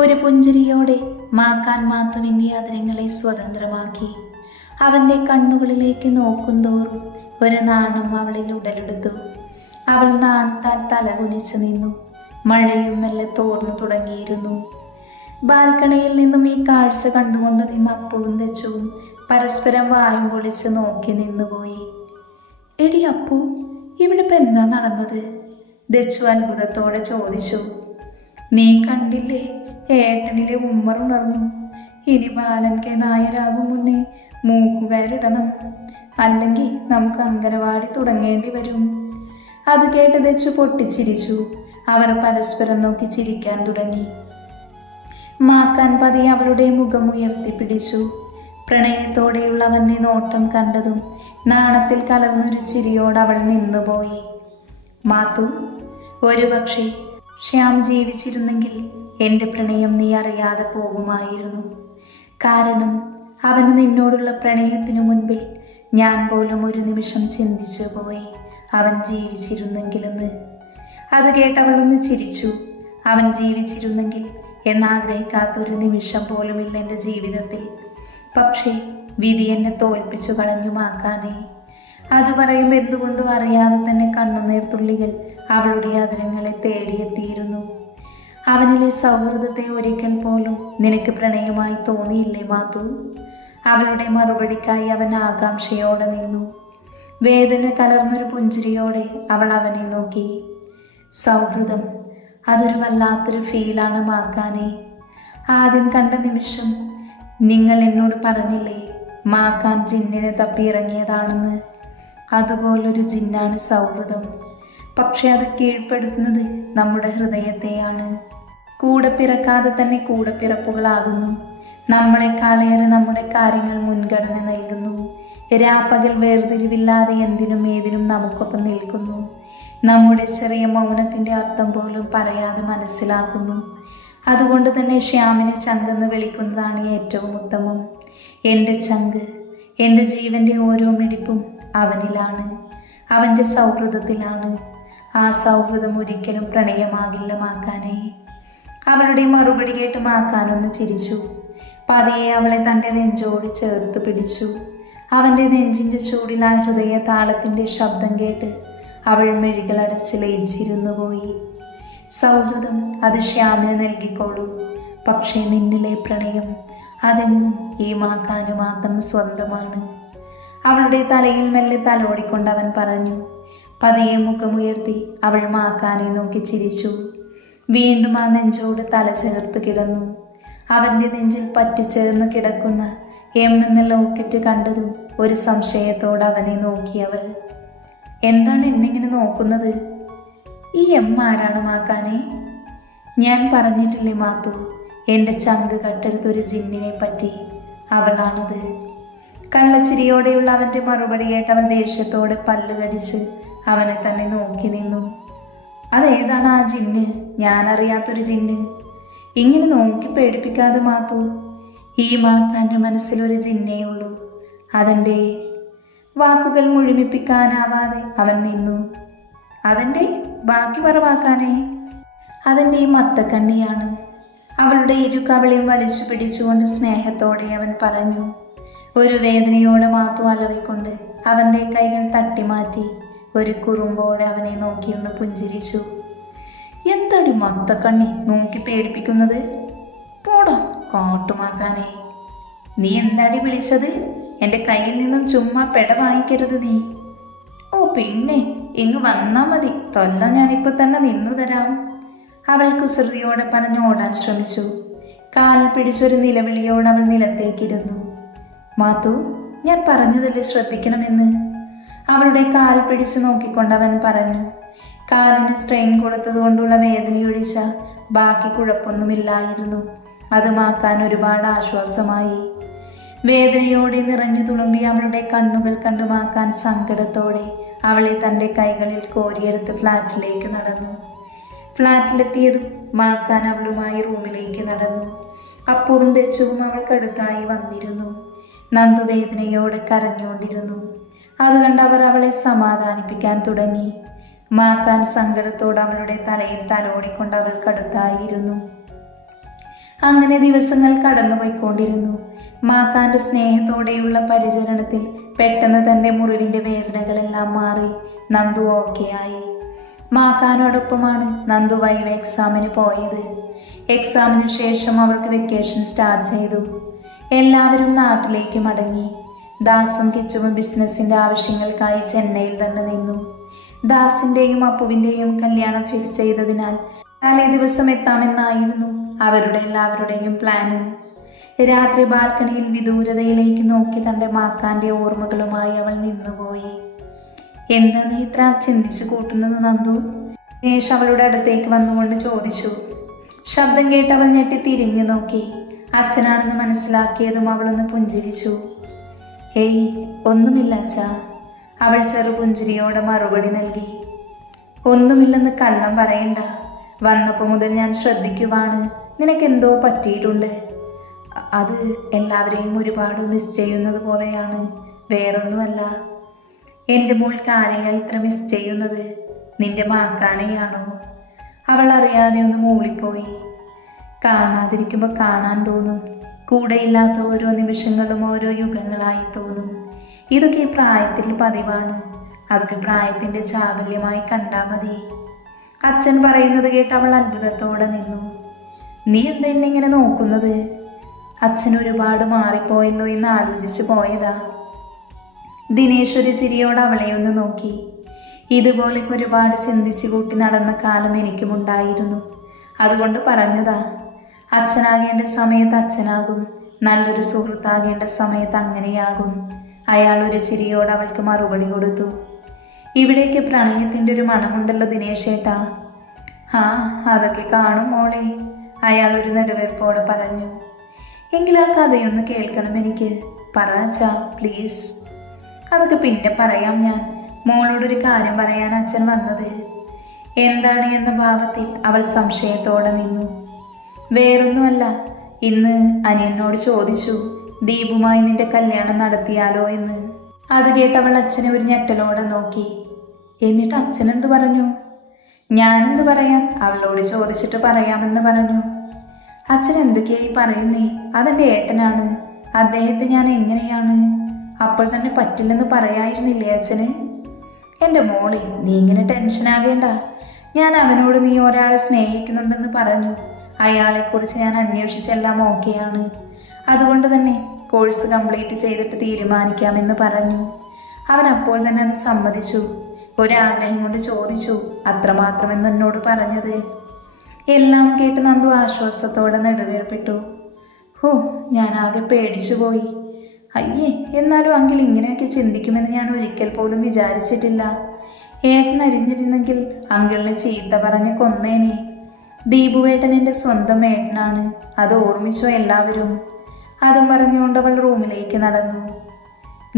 ഒരു പുഞ്ചിരിയോടെ മാക്കാൻ മാത്തുവിൻ്റെ അതിരങ്ങളെ സ്വതന്ത്രമാക്കി. അവൻ്റെ കണ്ണുകളിലേക്ക് നോക്കുന്തോറും ഒരു നാണം അവളിൽ ഉടലെടുത്തു. അവൾ നാണത്താൽ തലകുനിച്ചു നിന്നു. മഴയും മെല്ലെ തോർന്നു തുടങ്ങിയിരുന്നു. ബാൽക്കണിയിൽ നിന്നും ഈ കാഴ്ച കണ്ടുകൊണ്ട് നിന്ന അപ്പുവും ദച്ചുവും പരസ്പരം വായും പൊളിച്ച് നോക്കി നിന്നുപോയി. എടി അപ്പു, ഇവിടെ ഇപ്പം എന്താ നടന്നത്? ദച്ചു അത്ഭുതത്തോടെ ചോദിച്ചു. നീ കണ്ടില്ലേ, ഏട്ടനിലെ ഉമ്മർ ഉണർന്നു. ഇനി ബാലൻ കെ നായരാകും മുന്നേ മൂക്കുകയറിടണം, അല്ലെങ്കിൽ നമുക്ക് അംഗനവാടി തുടങ്ങേണ്ടി വരും. അത് കേട്ട് ദച്ചു പൊട്ടിച്ചിരിച്ചു. അവർ പരസ്പരം നോക്കി ചിരിക്കാൻ തുടങ്ങി. മാക്കാൻ പതിയെ അവളുടെ മുഖം ഉയർത്തിപ്പിടിച്ചു. പ്രണയത്തോടെയുള്ള അവൻ്റെ നോട്ടം കണ്ടതും നാണത്തിൽ കലർന്നൊരു ചിരിയോട് അവൾ നിന്നുപോയി. മാത്തു, ഒരുപക്ഷെ ശ്യാം ജീവിച്ചിരുന്നെങ്കിൽ എൻ്റെ പ്രണയം നീ അറിയാതെ പോകുമായിരുന്നു. കാരണം അവന് നിന്നോടുള്ള പ്രണയത്തിനു മുൻപിൽ ഞാൻ പോലും ഒരു നിമിഷം ചിന്തിച്ചു പോയി, അവൻ ജീവിച്ചിരുന്നെങ്കിലെന്ന്. അത് കേട്ടവളൊന്ന് ചിരിച്ചു. അവൻ ജീവിച്ചിരുന്നെങ്കിൽ എന്നാഗ്രഹിക്കാത്തൊരു നിമിഷം പോലുമില്ല എൻ്റെ ജീവിതത്തിൽ. പക്ഷേ വിധി എന്നെ തോൽപ്പിച്ചു കളഞ്ഞു മാക്കാനെ. അത് പറയുമ്പോൾ എന്തുകൊണ്ടോ അറിയാതെ തന്നെ കണ്ണുനീർത്തുള്ളികൾ അവളുടെ അതിരങ്ങളെ തേടിയെത്തിയിരുന്നു. അവനിലെ സൗഹൃദത്തെ ഒരിക്കൽ പോലും നിനക്ക് പ്രണയമായി തോന്നിയില്ലേ മാത്തു? അവളുടെ മറുപടിക്കായി അവൻ ആകാംക്ഷയോടെ നിന്നു. വേദന കലർന്നൊരു പുഞ്ചിരിയോടെ അവൾ അവനെ നോക്കി. സൗഹൃദം, അതൊരു വല്ലാത്തൊരു ഫീലാണ് മാക്കാനെ. ആദ്യം കണ്ട നിമിഷം നിങ്ങൾ എന്നോട് പറഞ്ഞില്ലേ മാക്കാൻ ജിന്നിനെ തപ്പിയിറങ്ങിയതാണെന്ന്? അതുപോലൊരു ജിന്നാണ് സൗഹൃദം. പക്ഷെ അത് കീഴ്പ്പെടുത്തുന്നത് നമ്മുടെ ഹൃദയത്തെയാണ്. കൂടെ പിറക്കാതെ തന്നെ കൂടെ പിറപ്പുകളാകുന്നു. നമ്മളെക്കാളേറെ നമ്മുടെ കാര്യങ്ങൾ മുൻഗണന നൽകുന്നു. രാപ്പകൽ വേർതിരിവില്ലാതെ എന്തിനും ഏതിനും നമുക്കൊപ്പം നിൽക്കുന്നു. നമ്മുടെ ചെറിയ മൗനത്തിൻ്റെ അർത്ഥം പോലും പറയാതെ മനസ്സിലാക്കുന്നു. അതുകൊണ്ട് തന്നെ ശ്യാമിനെ ചങ്കെന്ന് വിളിക്കുന്നതാണ് ഏറ്റവും ഉത്തമം. എൻ്റെ ചങ്ക്, എൻ്റെ ജീവൻ്റെ ഓരോ മിടിപ്പും അവനിലാണ്, അവൻ്റെ സൗഹൃദത്തിലാണ്. ആ സൗഹൃദം ഒരിക്കലും പ്രണയമാകില്ല മാക്കാനെ. അവളുടെ മറുപടി കേട്ട് മാക്കാനൊന്ന് ചിരിച്ചു. പതിയെ അവളെ തൻ്റെ നെഞ്ചോട് ചേർത്ത് പിടിച്ചു. അവൻ്റെ നെഞ്ചിൻ്റെ ചൂടിലായ ഹൃദയ താളത്തിൻ്റെ ശബ്ദം കേട്ട് അവൾ മിഴികളടച്ച് ലയിച്ചിരുന്നു പോയി. സൗഹൃദം അത് ശ്യാമിന് നൽകിക്കോളൂ, പക്ഷേ നിന്നിലെ പ്രണയം അതെന്നും ഈ മാക്കാന് മാത്രം സ്വന്തമാണ്. അവളുടെ തലയിൽ മെല്ലെ തലോടിക്കൊണ്ട് അവൻ പറഞ്ഞു. പതിയെ മുഖമുയർത്തി അവൾ മാക്കാനെ നോക്കി ചിരിച്ചു. വീണ്ടും ആ നെഞ്ചോട് തല ചേർത്ത് കിടന്നു. അവൻ്റെ നെഞ്ചിൽ പറ്റിച്ചേർന്ന് കിടക്കുന്ന എന്ന ലോക്കറ്റ് കണ്ടതും ഒരു സംശയത്തോടെ അവനെ നോക്കി അവൾ. എന്താണ് എന്നെങ്ങനെ നോക്കുന്നത്? ഈ ആരാണ് മാക്കാനെ? ഞാൻ പറഞ്ഞിട്ടില്ലേ മാത്തു, എൻ്റെ ചങ്ക് കട്ടെടുത്തൊരു ജിന്നിനെ പറ്റി. അവളാണത്. കള്ളച്ചിരിയോടെയുള്ള അവൻ്റെ മറുപടി കേട്ട് അവൻ ദേഷ്യത്തോടെ പല്ലുകടിച്ച് അവനെ തന്നെ നോക്കി നിന്നു. അതേതാണ് ആ ജിന്ന്? ഞാനറിയാത്തൊരു ജിന്ന്. ഇങ്ങനെ നോക്കി പേടിപ്പിക്കാതെ മാത്തു. ഈ മാക്കാൻ്റെ മനസ്സിലൊരു ജിന്നേ ഉള്ളൂ. അതെൻ്റെ. വാക്കുകൾ മുഴുമിപ്പിക്കാനാവാതെ അവൻ നിന്നു. അതെൻ്റെ? ബാക്കി പറവാക്കാനേ. അതെൻ്റെ ഈ മത്തക്കണ്ണിയാണ്. അവളുടെ ഇരു കവിളയും വലിച്ചു പിടിച്ചുകൊണ്ട് സ്നേഹത്തോടെ അവൻ പറഞ്ഞു. ഒരു വേദനയോടെ മാത്തു അലറിക്കൊണ്ട് അവൻ്റെ കൈകൾ തട്ടിമാറ്റി ഒരു കുറുമ്പോടെ അവനെ നോക്കിയൊന്ന് പുഞ്ചിരിച്ചു. എന്തടി മത്തക്കണ്ണി നോക്കി പേടിപ്പിക്കുന്നത്? പോടാ കാട്ടുമാക്കാനേ. നീ എന്താടി വിളിച്ചത്? എൻ്റെ കയ്യിൽ നിന്നും ചുമ്മാ പെട വാങ്ങിക്കരുത് നീ. ഓ പിന്നെ ഇങ്ങ് വന്നാൽ മതി, തൊല്ല ഞാനിപ്പോൾ തന്നെ നിന്നു തരാം. അവൾ കുസൃതിയോടെ പറഞ്ഞ് ഓടാൻ ശ്രമിച്ചു. കാലിൽ പിടിച്ചൊരു നിലവിളിയോട് അവൾ നിലത്തേക്കിരുന്നു. മാത്തു, ഞാൻ പറഞ്ഞതല്ലേ ശ്രദ്ധിക്കണമെന്ന്. അവളുടെ കാൽ പിടിച്ച് നോക്കിക്കൊണ്ട് അവൻ പറഞ്ഞു. കാലിന് സ്ട്രെയിൻ കൊടുത്തതുകൊണ്ടുള്ള വേദനയൊഴിച്ച ബാക്കി കുഴപ്പമൊന്നുമില്ലായിരുന്നു. അത് മാക്കാൻ ഒരുപാട് ആശ്വാസമായി. വേദനയോടെ നിറഞ്ഞു തുളുമ്പി അവളുടെ കണ്ണുകൾ കണ്ടു മാക്കാൻ സങ്കടത്തോടെ അവളെ തൻ്റെ കൈകളിൽ കോരിയെടുത്ത് ഫ്ലാറ്റിലേക്ക് നടന്നു. ഫ്ലാറ്റിലെത്തിയതും മാക്കാൻ അവളുമായി റൂമിലേക്ക് നടന്നു. അപ്പുവും ദച്ചുവും അവൾക്കടുത്തായി വന്നിരുന്നു. നന്ദു വേദനയോടെ കരഞ്ഞുകൊണ്ടിരുന്നു. അത് കണ്ട് അവർ അവളെ സമാധാനിപ്പിക്കാൻ തുടങ്ങി. മാക്കാൻ സങ്കടത്തോടെ അവളുടെ തലയിൽ തലോടിക്കൊണ്ട് അവൾക്കടുത്തായിരുന്നു. അങ്ങനെ ദിവസങ്ങൾ കടന്നുപോയിക്കൊണ്ടിരുന്നു. മാക്കാന്റെ സ്നേഹത്തോടെയുള്ള പരിചരണത്തിൽ പെട്ടെന്ന് തൻ്റെ മുറിവിൻ്റെ വേദനകളെല്ലാം മാറി നന്ദു ഓക്കെയായി. മാക്കാനോടൊപ്പമാണ് നന്ദു വൈവ എക്സാമിന് പോയത്. എക്സാമിന് ശേഷം അവൾക്ക് വെക്കേഷൻ സ്റ്റാർട്ട് ചെയ്തു. എല്ലാവരും നാട്ടിലേക്ക് മടങ്ങി. ദാസും കിച്ചുവും ബിസിനസ്സിൻ്റെ ആവശ്യങ്ങൾക്കായി ചെന്നൈയിൽ തന്നെ നിന്നു. ദാസിൻ്റെയും അപ്പുവിൻ്റെയും കല്യാണം ഫിക്സ് ചെയ്തതിനാൽ തലേ ദിവസം എത്താമെന്നായിരുന്നു അവരുടെ എല്ലാവരുടെയും പ്ലാന്. രാത്രി ബാൽക്കണിയിൽ വിദൂരതയിലേക്ക് നോക്കി തൻ്റെ മാക്കാൻ്റെ ഓർമ്മകളുമായി അവൾ നിന്നുപോയി. എന്താ നീ ഇത്ര ചിന്തിച്ചു കൂട്ടുന്നത് നന്ദു? ദിനേശ് അവളുടെ അടുത്തേക്ക് വന്നുകൊണ്ട് ചോദിച്ചു. ശബ്ദം കേട്ട് അവൾ ഞെട്ടി തിരിഞ്ഞു നോക്കി. അച്ഛനാണെന്ന് മനസ്സിലാക്കിയതും അവളൊന്ന് പുഞ്ചിരിച്ചു. ഏയ് ഒന്നുമില്ല അച്ഛാ, അവൾ ചെറുപുഞ്ചിരിയോടെ മറുപടി നൽകി. ഒന്നുമില്ലെന്ന് കള്ളം പറയണ്ട. വന്നപ്പോൾ മുതൽ ഞാൻ ശ്രദ്ധിക്കുവാണ്, നിനക്കെന്തോ പറ്റിയിട്ടുണ്ട്. അത് എല്ലാവരെയും ഒരുപാട് മിസ് ചെയ്യുന്നത് പോലെയാണ്, വേറൊന്നുമല്ല. എൻ്റെ മോൾക്ക് ആരെയാ ഇത്ര മിസ് ചെയ്യുന്നത്? നിന്റെ മാക്കാനെയാണോ? അവൾ അറിയാതെ ഒന്ന് മൂളിപ്പോയി. കാണാതിരിക്കുമ്പോൾ കാണാൻ തോന്നും. കൂടെയില്ലാത്ത ഓരോ നിമിഷങ്ങളും ഓരോ യുഗങ്ങളായി തോന്നും. ഇതൊക്കെ ഈ പ്രായത്തിൽ പതിവാണ്. അതൊക്കെ പ്രായത്തിൻ്റെ ചാബല്യമായി കണ്ടാൽ മതി. അച്ഛൻ പറയുന്നത് കേട്ട് അവൾ അത്ഭുതത്തോടെ നിന്നു. നീ എന്താ എന്നെ ഇങ്ങനെ നോക്കുന്നത്? അച്ഛൻ ഒരുപാട് മാറിപ്പോയല്ലോ എന്ന് ആലോചിച്ച് പോയതാ. ദിനേശ് ഒരു ചിരിയോട് അവളെ ഒന്ന് നോക്കി. ഇതുപോലെ ഒരുപാട് ചിന്തിച്ചു കൂട്ടി നടന്ന കാലം എനിക്കുമുണ്ടായിരുന്നു. അതുകൊണ്ട് പറഞ്ഞതാ. അച്ഛനാകേണ്ട സമയത്ത് അച്ഛനാകും, നല്ലൊരു സുഹൃത്താകേണ്ട സമയത്ത് അങ്ങനെയാകും. അയാൾ ഒരു ചിരിയോട് അവൾക്ക് മറുപടി കൊടുത്തു. ഇവിടേക്ക് പ്രണയത്തിൻ്റെ ഒരു മണമുണ്ടല്ലോ ദിനേശേട്ടാ. ആ അതൊക്കെ കാണും മോളെ, അയാൾ ഒരു നെടുവെപ്പോടെ പറഞ്ഞു. എങ്കിൽ ആ കഥയൊന്ന് കേൾക്കണം എനിക്ക്. പറ അച്ഛാ പ്ലീസ്. അതൊക്കെ പിന്നെ പറയാം. ഞാൻ മോളോടൊരു കാര്യം പറയാൻ അച്ഛൻ വന്നത്. എന്താണ് എന്ന ഭാവത്തിൽ അവൾ സംശയത്തോടെ നിന്നു. വേറൊന്നുമല്ല, ഇന്ന് അനിയനോട് ചോദിച്ചു ദീപുമായി നിന്റെ കല്യാണം നടത്തിയാലോ എന്ന്. അത് കേട്ട് അവൾ അച്ഛനെ ഒരു ഞെട്ടലോടെ നോക്കി. എന്നിട്ട് അച്ഛനെന്ത് പറഞ്ഞു? ഞാനെന്ത് പറയാൻ, അവളോട് ചോദിച്ചിട്ട് പറയാമെന്ന് പറഞ്ഞു. അച്ഛൻ എന്തൊക്കെയായി പറയുന്നേ? അതെൻ്റെ ഏട്ടനാണ്, അദ്ദേഹത്തെ ഞാൻ എങ്ങനെയാണ്? അപ്പോൾ തന്നെ പറ്റില്ലെന്ന് പറയായിരുന്നില്ലേ അച്ഛന്? എൻ്റെ മോളെ, നീ ഇങ്ങനെ ടെൻഷനാകേണ്ട. ഞാൻ അവനോട് നീ ഒരാളെ സ്നേഹിക്കുന്നുണ്ടെന്ന് പറഞ്ഞു. അയാളെക്കുറിച്ച് ഞാൻ അന്വേഷിച്ചെല്ലാം ഓക്കെയാണ്. അതുകൊണ്ട് തന്നെ കോഴ്സ് കംപ്ലീറ്റ് ചെയ്തിട്ട് തീരുമാനിക്കാമെന്ന് പറഞ്ഞു. അവൻ അപ്പോൾ തന്നെ അത് സമ്മതിച്ചു. ഒരാഗ്രഹം കൊണ്ട് ചോദിച്ചു, അത്രമാത്രമെന്ന് എന്നോട് പറഞ്ഞത്. എല്ലാം കേട്ട് നന്ദു ആശ്വാസത്തോടെ നെടുവേർപ്പെട്ടു. ഹോ, ഞാനാകെ പേടിച്ചു പോയി. അയ്യേ, എന്നാലും അങ്കിൾ ഇങ്ങനെയൊക്കെ ചിന്തിക്കുമെന്ന് ഞാൻ ഒരിക്കൽ പോലും വിചാരിച്ചിട്ടില്ല. ഏട്ടൻ അറിഞ്ഞിരുന്നെങ്കിൽ അങ്കിളിനെ ചീത്ത പറഞ്ഞ് കൊന്നേനെ. ദീപുവേട്ടൻ എൻ്റെ സ്വന്തം ഏട്ടനാണ്, അത് ഓർമ്മിച്ചോ എല്ലാവരും? അതും പറഞ്ഞുകൊണ്ട് അവൾ റൂമിലേക്ക് നടന്നു.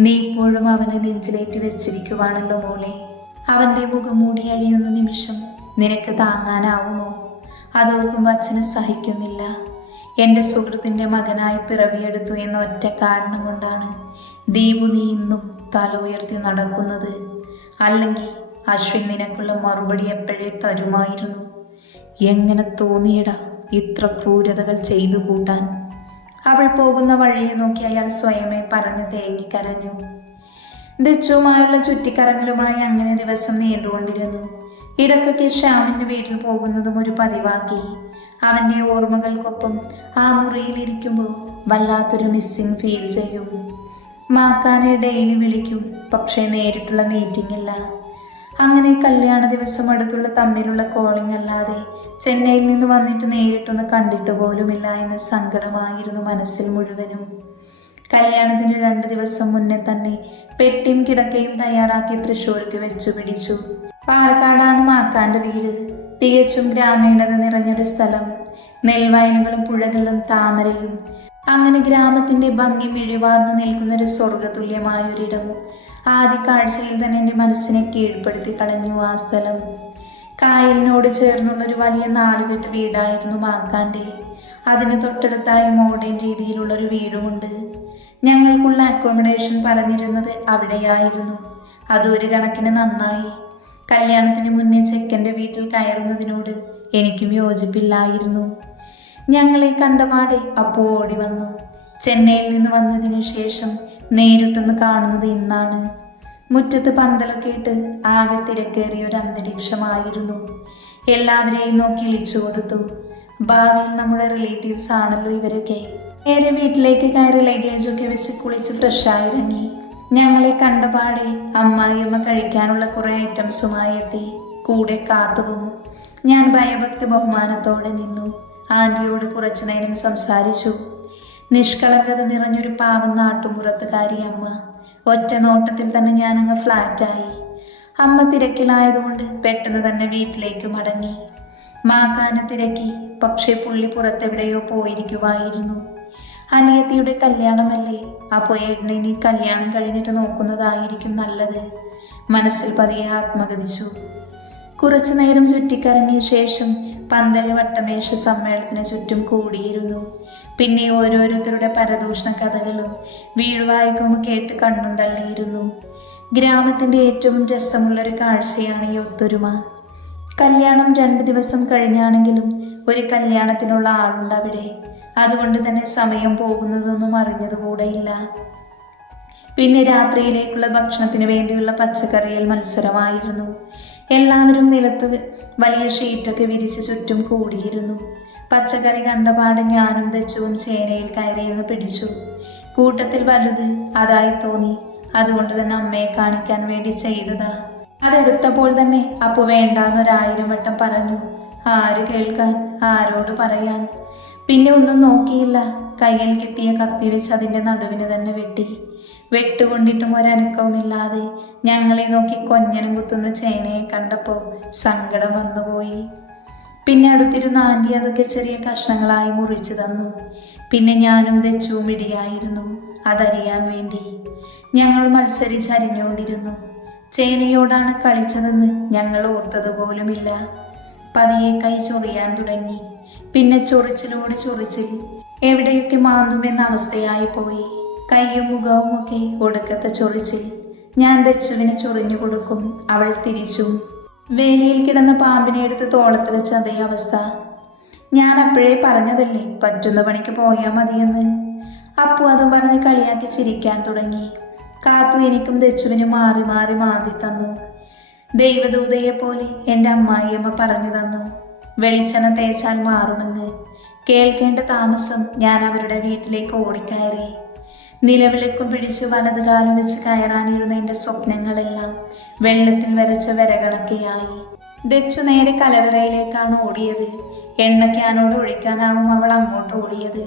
നീ ഇപ്പോഴും അവനെ നെഞ്ചിലേറ്റ് വെച്ചിരിക്കുവാണല്ലോ മോളെ. അവൻ്റെ മുഖം മൂടി അഴിയുന്ന നിമിഷം നിനക്ക് താങ്ങാനാവുമോ? അതോർക്കുമ്പോൾ അച്ഛന് സഹിക്കുന്നില്ല. എൻ്റെ സുഹൃത്തിൻ്റെ മകനായി പിറവിയെടുത്തു എന്ന ഒറ്റ കാരണം കൊണ്ടാണ് ദീപു നീ ഇന്നും തല ഉയർത്തി നടക്കുന്നത്. അല്ലെങ്കിൽ അശ്വിൻ നിനക്കുള്ള മറുപടി എപ്പോഴേ തരുമായിരുന്നു. എങ്ങനെ തോന്നിയിടാ ഇത്ര ക്രൂരതകൾ ചെയ്തു കൂട്ടാൻ? അവൾ പോകുന്ന വഴിയെ നോക്കി അയാൾ സ്വയമേ പറഞ്ഞു തേങ്ങിക്കരഞ്ഞു. ദച്ചുവുമായുള്ള ചുറ്റിക്കറങ്ങലുമായി അങ്ങനെ ദിവസം നീണ്ടുകൊണ്ടിരുന്നു. ഇടയ്ക്കൊക്കെ ശ്യാമിൻ്റെ വീട്ടിൽ പോകുന്നതും ഒരു പതിവാക്കി. അവൻ്റെ ഓർമ്മകൾക്കൊപ്പം ആ മുറിയിലിരിക്കുമ്പോൾ വല്ലാത്തൊരു മിസ്സിങ് ഫീൽ ചെയ്യും. മാക്കാനെ ഡെയിലി വിളിക്കും, പക്ഷേ നേരിട്ടുള്ള മീറ്റിംഗ് ഇല്ല. അങ്ങനെ കല്യാണ ദിവസം അടുത്തുള്ള തമ്മിലുള്ള കോളിംഗ് അല്ലാതെ ചെന്നൈയിൽ നിന്ന് വന്നിട്ട് നേരിട്ടൊന്ന് കണ്ടിട്ട് പോലുമില്ല എന്ന സങ്കടമായിരുന്നു മനസ്സിൽ മുഴുവനും. കല്യാണത്തിന് 2 ദിവസം മുന്നേ തന്നെ പെട്ടിയും കിടക്കയും തയ്യാറാക്കി തൃശ്ശൂർക്ക് വെച്ചു പിടിച്ചു. പാലക്കാടാണ് മാക്കാൻ്റെ വീട്. തികച്ചും ഗ്രാമീണത നിറഞ്ഞൊരു സ്ഥലം. നെൽവയലുകളും പുഴകളും താമരയും, അങ്ങനെ ഗ്രാമത്തിൻ്റെ ഭംഗി മിഴിവാർന്നു നിൽക്കുന്നൊരു സ്വർഗതുല്യമായൊരിടം. ആദ്യ കാഴ്ചയിൽ തന്നെ എൻ്റെ മനസ്സിനെ കീഴ്പ്പെടുത്തി കളഞ്ഞു ആ സ്ഥലം. കായലിനോട് ചേർന്നുള്ളൊരു വലിയ 4 കെട്ട് വീടായിരുന്നു മാക്കാൻ്റെ. അതിന് തൊട്ടടുത്തായി മോഡേൺ രീതിയിലുള്ളൊരു വീടുമുണ്ട്. ഞങ്ങൾക്കുള്ള അക്കോമഡേഷൻ പറഞ്ഞിരുന്നത് അവിടെയായിരുന്നു. അതൊരു കണക്കിന് നന്നായി. കല്യാണത്തിന് മുന്നേ ചെക്കൻ്റെ വീട്ടിൽ കയറുന്നതിനോട് എനിക്കും യോജിപ്പില്ലായിരുന്നു. ഞങ്ങളെ കണ്ടപാടെ അപ്പു ഓടി വന്നു. ചെന്നൈയിൽ നിന്ന് വന്നതിനു ശേഷം നേരിട്ടൊന്ന് കാണുന്നത് ഇന്നാണ്. മുറ്റത്ത് പന്തലൊക്കെ ഇട്ട് ആകെ തിരക്കേറിയ ഒരു അന്തരീക്ഷമായിരുന്നു. എല്ലാവരെയും നോക്കി വിളിച്ചു കൊടുത്തു. ഭാവിയിൽ നമ്മുടെ റിലേറ്റീവ്സ് ആണല്ലോ ഇവരൊക്കെ. നേരെ വീട്ടിലേക്ക് കയറി ലഗേജൊക്കെ വെച്ച് കുളിച്ച് ഫ്രഷായി ഇറങ്ങി. ഞങ്ങളെ കണ്ടപാടെ അമ്മായിയമ്മ കഴിക്കാനുള്ള കുറേ ഐറ്റംസുമായി എത്തി. കൂടെ കാത്തുവും. ഞാൻ ഭയഭക്തി ബഹുമാനത്തോടെ നിന്നു. ആൻറ്റിയോട് കുറച്ചു നേരം സംസാരിച്ചു. നിഷ്കളങ്കത നിറഞ്ഞൊരു പാവം നാട്ടുമ്പുറത്തുകാരി അമ്മ. ഒറ്റ നോട്ടത്തിൽ തന്നെ ഞാനങ്ങ് ഫ്ലാറ്റായി. അമ്മ തിരക്കിലായതുകൊണ്ട് പെട്ടെന്ന് തന്നെ വീട്ടിലേക്ക് മടങ്ങി. മാക്കാനെ തിരക്കി. പക്ഷേ പുള്ളി പുറത്തെവിടെയോ പോയിരിക്കുമായിരുന്നു. അനിയത്തിയുടെ കല്യാണമല്ലേ, അപ്പോൾ ഏട്ടനെ ഇനി കല്യാണം കഴിഞ്ഞിട്ട് നോക്കുന്നതായിരിക്കും നല്ലത്. മനസ്സിൽ പതിയെ ആത്മഗതിച്ചു. കുറച്ചു നേരം ചുറ്റിക്കറങ്ങിയ ശേഷം പന്തൽ വട്ടമേശ സമ്മേളനത്തിന് ചുറ്റും കൂടിയിരുന്നു. പിന്നെ ഓരോരുത്തരുടെ പരദൂഷണ കഥകളും വീഴ്വായ്ക്കും കേട്ട് കണ്ണും തള്ളിയിരുന്നു. ഗ്രാമത്തിൻ്റെ ഏറ്റവും രസമുള്ളൊരു കാഴ്ചയാണ് ഈ ഒത്തൊരുമ. കല്യാണം 2 ദിവസം കഴിഞ്ഞാണെങ്കിലും ഒരു കല്യാണത്തിനുള്ള ആളുണ്ട് അവിടെ. അതുകൊണ്ട് തന്നെ സമയം പോകുന്നതൊന്നും അറിഞ്ഞതുകൂടെയില്ല. പിന്നെ രാത്രിയിലേക്കുള്ള ഭക്ഷണത്തിന് വേണ്ടിയുള്ള പച്ചക്കറിയിൽ മത്സരമായിരുന്നു. എല്ലാവരും നിലത്ത് വലിയ ഷീറ്റൊക്കെ വിരിച്ച് ചുറ്റും കൂടിയിരുന്നു. പച്ചക്കറി കണ്ടപാട് ഞാനും ദച്ചുവും ചേനയിൽ കയറിയെന്ന് പിടിച്ചു. കൂട്ടത്തിൽ വലുത് അതായി തോന്നി. അതുകൊണ്ട് തന്നെ അമ്മയെ കാണിക്കാൻ വേണ്ടി ചെയ്തതാ. അതെടുത്തപ്പോൾ തന്നെ അപ്പു വേണ്ടാന്നൊരായിരം വട്ടം പറഞ്ഞു. ആര് കേൾക്കാൻ, ആരോട് പറയാൻ. പിന്നെ ഒന്നും നോക്കിയില്ല. കയ്യിൽ കിട്ടിയ കത്തി വെച്ച് അതിൻ്റെ നടുവിന് തന്നെ വെട്ടി. വെട്ടുകൊണ്ടിട്ടും ഒരനക്കവുമില്ലാതെ ഞങ്ങളെ നോക്കി കൊഞ്ഞനം കുത്തുന്ന ചേനയെ കണ്ടപ്പോൾ സങ്കടം വന്നുപോയി. പിന്നെ അടുത്തിരുന്ന ആൻറ്റി അതൊക്കെ ചെറിയ കഷ്ണങ്ങളായി മുറിച്ചു തന്നു. പിന്നെ ഞാനും ദച്ചുവും ഇടിയായിരുന്നു അതറിയാൻ വേണ്ടി. ഞങ്ങൾ മത്സരിച്ചരിഞ്ഞുകൊണ്ടിരുന്നു. ചേനയോടാണ് കളിച്ചതെന്ന് ഞങ്ങൾ ഓർത്തതുപോലുമില്ല. പതിയെ കൈ ചൊറിയാൻ തുടങ്ങി. പിന്നെ ചൊറിച്ചിലോട് ചൊറിച്ചിൽ. എവിടെയൊക്കെ മാന്തുമെന്ന അവസ്ഥയായി പോയി. കൈയും മുഖവും ഒക്കെ ഒടുക്കത്തെ ചൊറിച്ചിൽ. ഞാൻ ദച്ചുവിനെ ചൊറിഞ്ഞു കൊടുക്കും, അവൾ തിരിച്ചും. വേലിയിൽ കിടന്ന പാമ്പിനെ എടുത്ത് തോളത്ത് വെച്ച അതേ അവസ്ഥ. ഞാൻ അപ്പോഴേ പറഞ്ഞതല്ലേ പറ്റുന്ന പണിക്ക് പോയാൽ മതിയെന്ന്. അപ്പു അതും പറഞ്ഞ് കളിയാക്കി ചിരിക്കാൻ തുടങ്ങി. കാത്തു എനിക്കും ദച്ചുവിനും മാറി മാറി മാന്തി തന്നു. ദൈവദൂതയെ പോലെ എൻ്റെ അമ്മായിയമ്മ പറഞ്ഞു തന്നു, വെളിച്ചെണ്ണ തേച്ചാൽ മാറുമെന്ന്. കേൾക്കേണ്ട താമസം ഞാൻ അവരുടെ വീട്ടിലേക്ക് ഓടിക്കയറി. നിലവിളക്കും പിടിച്ച് വലത് കാലം വെച്ച് കയറാനിരുന്ന എൻ്റെ സ്വപ്നങ്ങളെല്ലാം വെള്ളത്തിൽ വരച്ച വരകണക്കെയായി. ദച്ചു നേരെ കലവറയിലേക്കാണ് ഓടിയത്. എണ്ണ ക്യാനോട് ഒഴിക്കാനാവും അവൾ അങ്ങോട്ട് ഓടിയത്.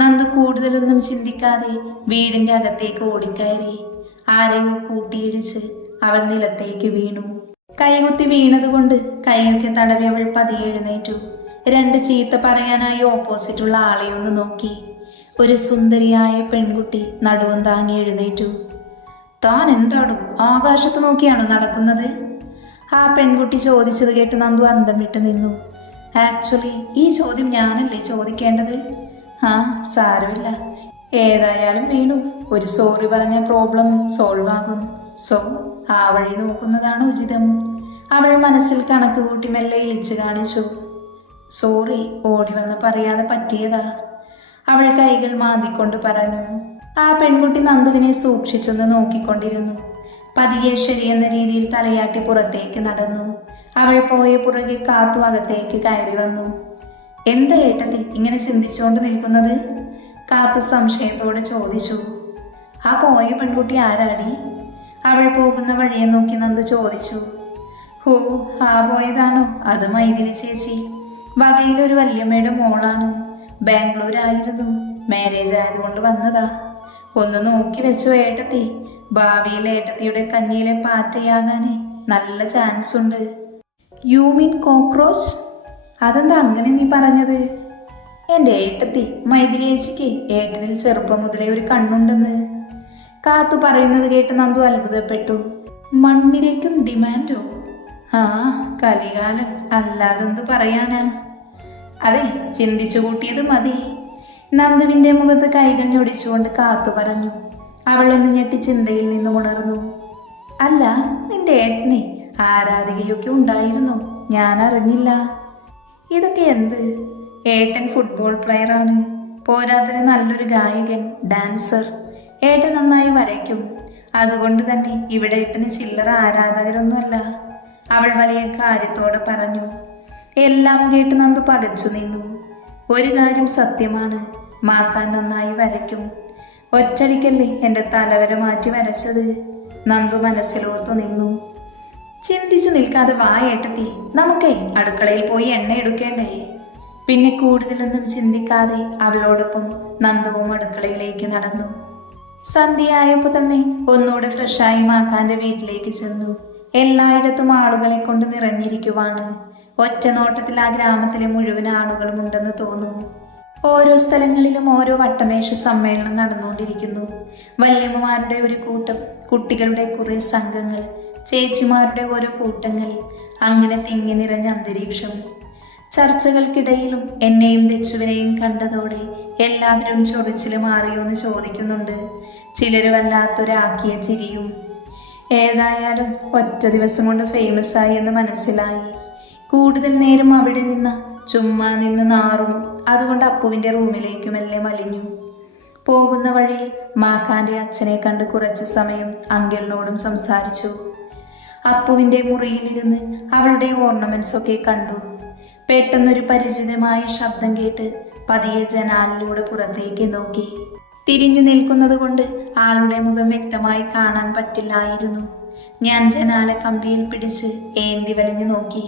നന്ദു കൂടുതലൊന്നും ചിന്തിക്കാതെ വീടിൻ്റെ അകത്തേക്ക് ഓടിക്കയറി. ആരെയോ കൂട്ടിയിടിച്ച് അവൾ നിലത്തേക്ക് വീണു. കൈകുത്തി വീണതുകൊണ്ട് കൈയൊക്കെ തടവി അവൾ പതിയെ എഴുന്നേറ്റു. 2 ചീത്ത പറയാനായി ഓപ്പോസിറ്റുള്ള ആളെയൊന്ന് നോക്കി. ഒരു സുന്ദരിയായ പെൺകുട്ടി നടുവും താങ്ങി എഴുന്നേറ്റു. താൻ എന്താടും ആകാശത്ത് നോക്കിയാണോ നടക്കുന്നത്? ആ പെൺകുട്ടി ചോദിച്ചത് കേട്ട് നന്ദു അന്തം വിട്ട് നിന്നു. ആക്ച്വലി ഈ ചോദ്യം ഞാനല്ലേ ചോദിക്കേണ്ടത്? ആ സാരമില്ല, ഏതായാലും വീണു. ഒരു സോറി പറഞ്ഞ പ്രോബ്ലം സോൾവ് ആകും. സോ ആ വഴി നോക്കുന്നതാണ് ഉചിതം. അവൾ മനസ്സിൽ കണക്ക് കൂട്ടി മെല്ലെ ഇളിച്ചു കാണിച്ചു. സോറി, ഓടി വന്ന് പറയാതെ പറ്റിയതാ, അവൾ കൈകൾ മാന്തിക്കൊണ്ട് പറഞ്ഞു. ആ പെൺകുട്ടി നന്ദുവിനെ സൂക്ഷിച്ചൊന്ന് നോക്കിക്കൊണ്ടിരുന്നു. പതിയെ ശരിയെന്ന രീതിയിൽ തലയാട്ടി പുറത്തേക്ക് നടന്നു. അവൾ പോയ പുറകെ കാത്തു അകത്തേക്ക് കയറി വന്നു. എന്താ ഏട്ടത്തി ഇങ്ങനെ ചിന്തിച്ചുകൊണ്ട് നിൽക്കുന്നത്? കാത്തു സംശയത്തോടെ ചോദിച്ചു. ആ പോയ പെൺകുട്ടി ആരാടി? അവൾ പോകുന്ന വഴിയെ നോക്കി നന്ദു ചോദിച്ചു. ഹോ, ആ പോയതാണോ? അത് മൈഥിലി ചേച്ചി. വകയിലൊരു വല്യമ്മയുടെ മോളാണ്. ബാംഗ്ലൂരായിരുന്നു. മാരേജ് ആയതുകൊണ്ട് വന്നതാ. ഒന്ന് നോക്കി വെച്ചു ഏട്ടത്തി. ഭാവിയിൽ ഏട്ടത്തിയുടെ കഞ്ഞിയിലെ പാറ്റയാകാനേ നല്ല ചാൻസ് ഉണ്ട്. You mean cockroach? അതെന്താ അങ്ങനെ നീ പറഞ്ഞത്? എൻ്റെ ഏട്ടത്തി, മൈഥിലി ചേച്ചിക്ക് ഏട്ടനിൽ ചെറുപ്പം മുതലേ ഒരു കണ്ണുണ്ടെന്ന്. കാത്തു പറയുന്നത് കേട്ട് നന്ദു അത്ഭുതപ്പെട്ടു. മണ്ണിലേക്കും ഡിമാൻഡോ? ആ, കലികാലം, അല്ലാതെന്ത് പറയാനാ. അതെ, ചിന്തിച്ചു കൂട്ടിയത് മതി. നന്ദുവിൻ്റെ മുഖത്ത് കൈകൾ ഞൊടിച്ചുകൊണ്ട് കാത്തു പറഞ്ഞു. അവളൊന്ന് ഞെട്ടി ചിന്തയിൽ നിന്നും ഉണർന്നു. അല്ല, നിന്റെ ഏട്ടനെ ആരാധികയൊക്കെ ഉണ്ടായിരുന്നു, ഞാൻ അറിഞ്ഞില്ല. ഇതൊക്കെ എന്ത്? ഏട്ടൻ ഫുട്ബോൾ പ്ലെയറാണ്. പോരാത്തിന് നല്ലൊരു ഗായകൻ, ഡാൻസർ. ഏട്ടൻ നന്നായി വരയ്ക്കും. അതുകൊണ്ട് തന്നെ ഇവിടെ ഏട്ടന് ചില്ലറ ആരാധകരൊന്നുമല്ല, അവൾ വലിയ കാര്യത്തോടെ പറഞ്ഞു. എല്ലാം കേട്ട് നന്ദു പകച്ചു നിന്നു. ഒരു കാര്യം സത്യമാണ്, മാക്കാൻ നന്നായി വരയ്ക്കും. ഒറ്റടിക്കല്ലേ എൻ്റെ തലവര മാറ്റി വരച്ചത്. നന്ദു മനസ്സിലോർത്തു നിന്നു. ചിന്തിച്ചു നിൽക്കാതെ വാ ഏട്ടത്തി, നമുക്കേ അടുക്കളയിൽ പോയി എണ്ണ എടുക്കേണ്ടേ. പിന്നെ കൂടുതലൊന്നും ചിന്തിക്കാതെ അവളോടൊപ്പം നന്ദുവും അടുക്കളയിലേക്ക് നടന്നു. സന്ധ്യയായപ്പോൾ തന്നെ ഒന്നുകൂടെ ഫ്രഷായി മാക്കാൻ്റെ വീട്ടിലേക്ക് ചെന്നു. എല്ലായിടത്തും ആളുകളെ കൊണ്ട് നിറഞ്ഞിരിക്കുവാണ്. ഒറ്റ നോട്ടത്തിൽ ആ ഗ്രാമത്തിലെ മുഴുവൻ ആളുകളും ഉണ്ടെന്ന് തോന്നും. ഓരോ സ്ഥലങ്ങളിലും ഓരോ വട്ടമേശ സമ്മേളനം നടന്നുകൊണ്ടിരിക്കുന്നു. വല്യമ്മമാരുടെ ഒരു കൂട്ടം, കുട്ടികളുടെ കുറേ സംഘങ്ങൾ, ചേച്ചിമാരുടെ ഓരോ കൂട്ടങ്ങൾ, അങ്ങനെ തിങ്ങി നിറഞ്ഞ അന്തരീക്ഷം. ചർച്ചകൾക്കിടയിലും എന്നെയും തെച്ചുവിനെയും കണ്ടതോടെ എല്ലാവരും ചൊറിച്ചിൽ മാറിയോ എന്ന് ചോദിക്കുന്നുണ്ട്. ചിലർ വല്ലാത്തൊരാക്കിയ ചിരിയും. ഏതായാലും ഒറ്റ ദിവസം കൊണ്ട് ഫേമസ് ആയി എന്ന് മനസ്സിലായി. കൂടുതൽ നേരം അവിടെ ചുമ്മാ നിന്ന് നാറും. അതുകൊണ്ട് അപ്പുവിൻ്റെ റൂമിലേക്ക് മെല്ലെ വലിഞ്ഞു. പോകുന്ന വഴിയിൽ മാക്കാൻ്റെ അച്ഛനെ കണ്ട് കുറച്ച് സമയം അങ്കിളിനോടും സംസാരിച്ചു. അപ്പുവിൻ്റെ മുറിയിലിരുന്ന് അവളുടെ ഓർണമെന്റ്സ് ഒക്കെ കണ്ടു. പെട്ടെന്നൊരു പരിചിതമായ ശബ്ദം കേട്ട് പതിയെ ജനാലിലൂടെ പുറത്തേക്ക് നോക്കി. തിരിഞ്ഞു നിൽക്കുന്നത് കൊണ്ട് ആളുടെ മുഖം വ്യക്തമായി കാണാൻ പറ്റില്ലായിരുന്നു. ഞാൻ ജനാല കമ്പിയിൽ പിടിച്ച് ഏന്തി വലിഞ്ഞു നോക്കി.